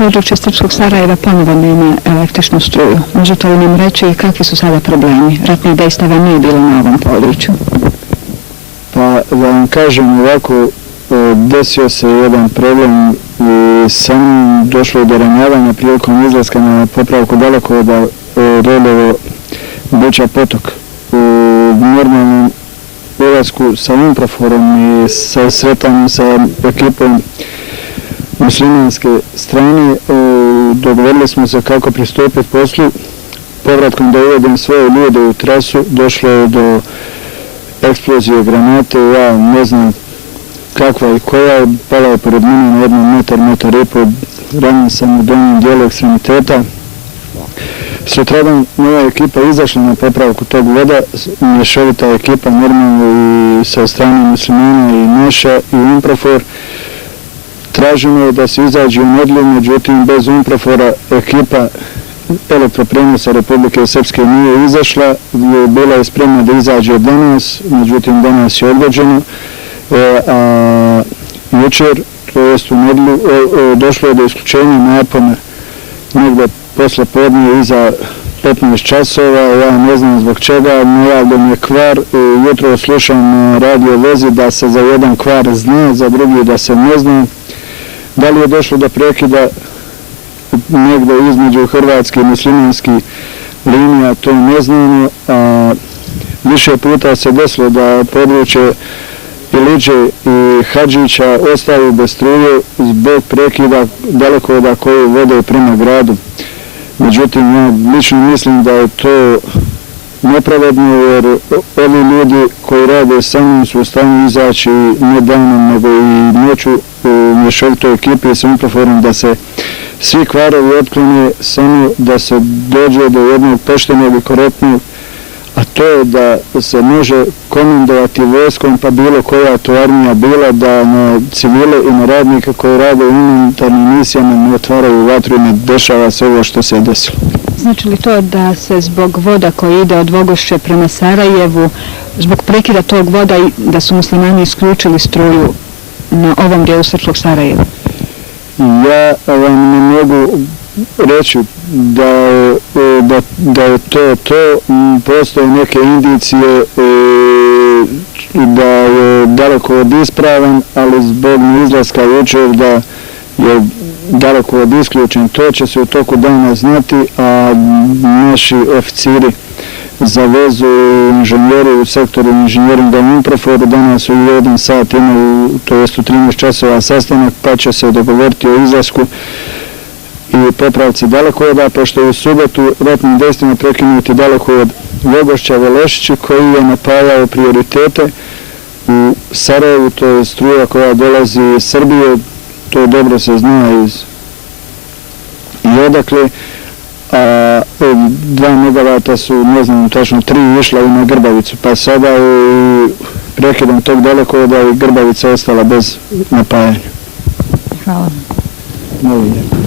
područje Srpskog Sarajeva ponovo nema električnu struju. Možete li nam reći kakvi su sada problemi? Ratnih dejstava nije bilo na ovom području. Pa da vam kažem ovako, desio se jedan problem i sam došlo do ranjavanja prilikom izlaska na popravku dalekovoda Rodovo Buća potok. U normalnom ulasku sa umproforom i sa sretanjem sa ekipom muslimanske strane dogovorili smo se kako pristupiti poslu. Povratkom da uvedem svoje ljude u trasu došlo je do eksplozije granate, ja ne znam kakva i koja, pala je pored mene na jednom metar i pol, ranjen sam u donjem dijelu ekstremiteta. Sutradan moja ekipa izašla na popravku tog voda, mješovita ekipa normalno i sa strane muslimana i naša i umprofor. Traženo je da se izađe u Medlju, međutim bez umprofora ekipa elektroprenosa Republike Srpske nije izašla, bila je spremna da izađe danas, međutim danas je odgođeno. A jučer, to jest u Medlju, došlo je do isključenja napona negdje posle podnije iza 15 časova, ja ne znam zbog čega, najavljen je kvar, jutro slušam na radio vezi da se za jedan kvar zna, za drugi da se ne zna. Da li je došlo do prekida negdje između hrvatskih i muslimanskih linija, to ne znamo, a više puta se desilo da područje Iliđe i Hadžića ostaju bez struje zbog prekida dalekovoda koji vode prema gradu. Međutim, ja lično mislim da je to nepravedno jer ovi ljudi koji rade sa mnom su u stanju izaći ne danom nego i noću u mješovitoj ekipi s umproforom da se svi kvarovi otklone, samo da se dođe do jednog poštenog i korektnog, a to je da se može komandovati vojskom, pa bilo koja to armija bila, da na civile i na radnike koji rade u humanitarnim misijama ne otvaraju vatru i ne dešava se ovo što se je desilo. Znači li to da se zbog voda koji ide od Vogošće prema Sarajevu, zbog prekida tog voda i da su muslimani isključili struju na ovom dijelu Srpskog Sarajeva? Ja vam ne mogu reći da je to. Postoje neke indicije da je dalekovod ispravan, ali zbog neizlaska jučer da je dalekovod isključen. To će se u toku dana znati, a naši oficiri za vezu inženjeri u sektoru inženjeringa u umproforu danas u 1 sat imaju, to jest u 13 časova sastanak, pa će se dogovoriti o izlasku i popravci dalekovoda, pošto je u subotu ratnim dejstvima prekinuti dalekovod Vogošća Velošići koji je napajao prioritete u Sarajevu, to je struja koja dolazi iz Srbije, to dobro se zna i odakle, a 2 megavata su, ne znam točno, 3 išla i na Grbavicu, pa sada je prekidom tog dalekovoda i Grbavica ostala bez napajanja. Hvala. Molim.